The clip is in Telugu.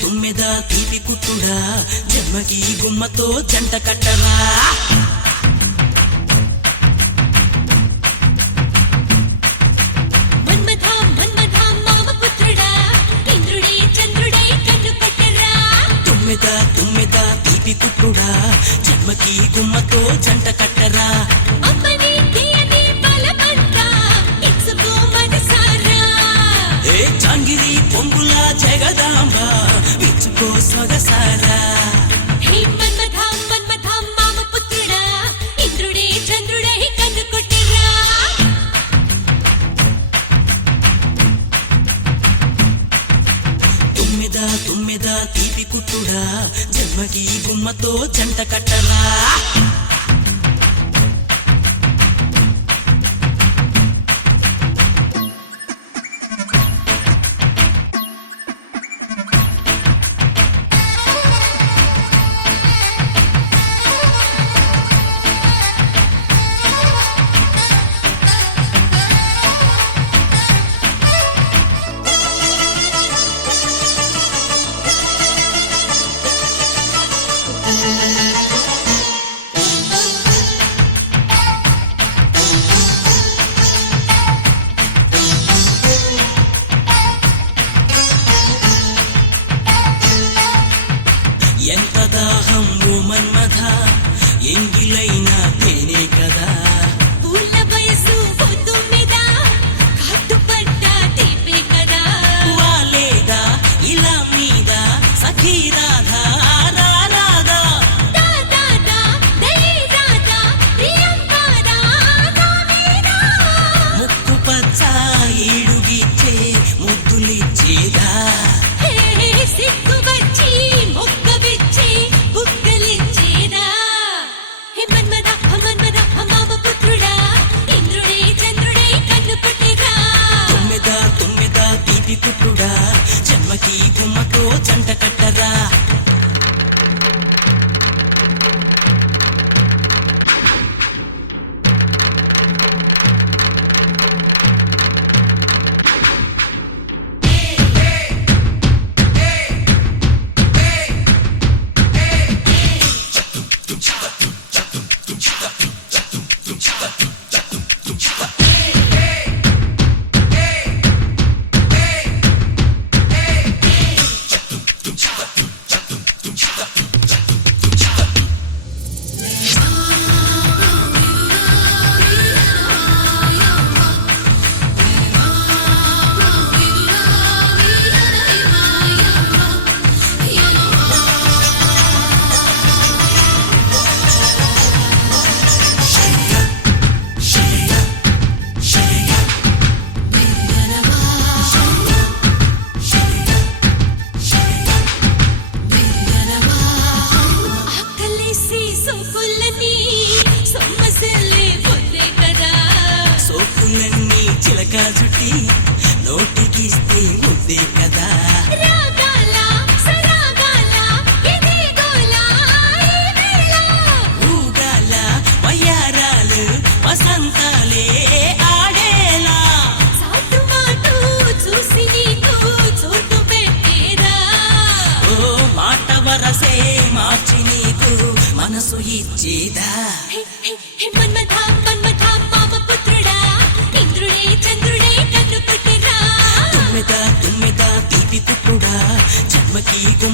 తుమ్మెద తీపి కుట్టుడా జన్మకి గుమ్మతో జంట కట్టరా తుమ్మెద తీపి కుట్టుడా జన్మకి గుమ్మతో జంట కట్టరా చాంగిరి పొంగుల జగదాంబ విచ్చుకో సొగసారా తుమ్మెద తీపి కుట్టుడా జన్మకి గుమ్మతో జంట కట్టరా ఎంత దాహం ఓ మన్మథ ఎంగిలైనా తేనే కదా పూల వయసు పొద్దుమిద కట్టుపడ్డ తీపే కదా వాలేదా ఇలా మీద సఖీ రాధా రాధా దాదా దయే రాధా ప్రియంకరా దామేదా ముక్కు పచ్చ ఏడుగిచ్చే ముద్దులిచ్చేదా సిగ్గు వచ్చి మొక్క విచ్చి బుగ్గలిచ్చేదా మన్మద మామ పుత్రుడా ఇంద్రుడే చంద్రుడే కన్ను పట్టిరా తుమ్మెద తీపి కుట్టుడా జన్మకి గుమ్మతో జంట కట్టరా సోకులన్నీ చిలక చుట్టి నోటికిస్తే ముద్దే కదా ఊగాల వయ్యారాలు వసంతాలే ఆడేలా చూసి నీకు చోటు పెట్టేరా ఓ మాట వరసే మార్చి నీకు మనసు ఇచ్చేదా మన్మథ మామ పుత్రుడా ఇంద్రుడే చంద్రుడే కన్ను పట్టిరా తుమ్మెద తీపి కుట్టుడా జన్మకి గుమ్మ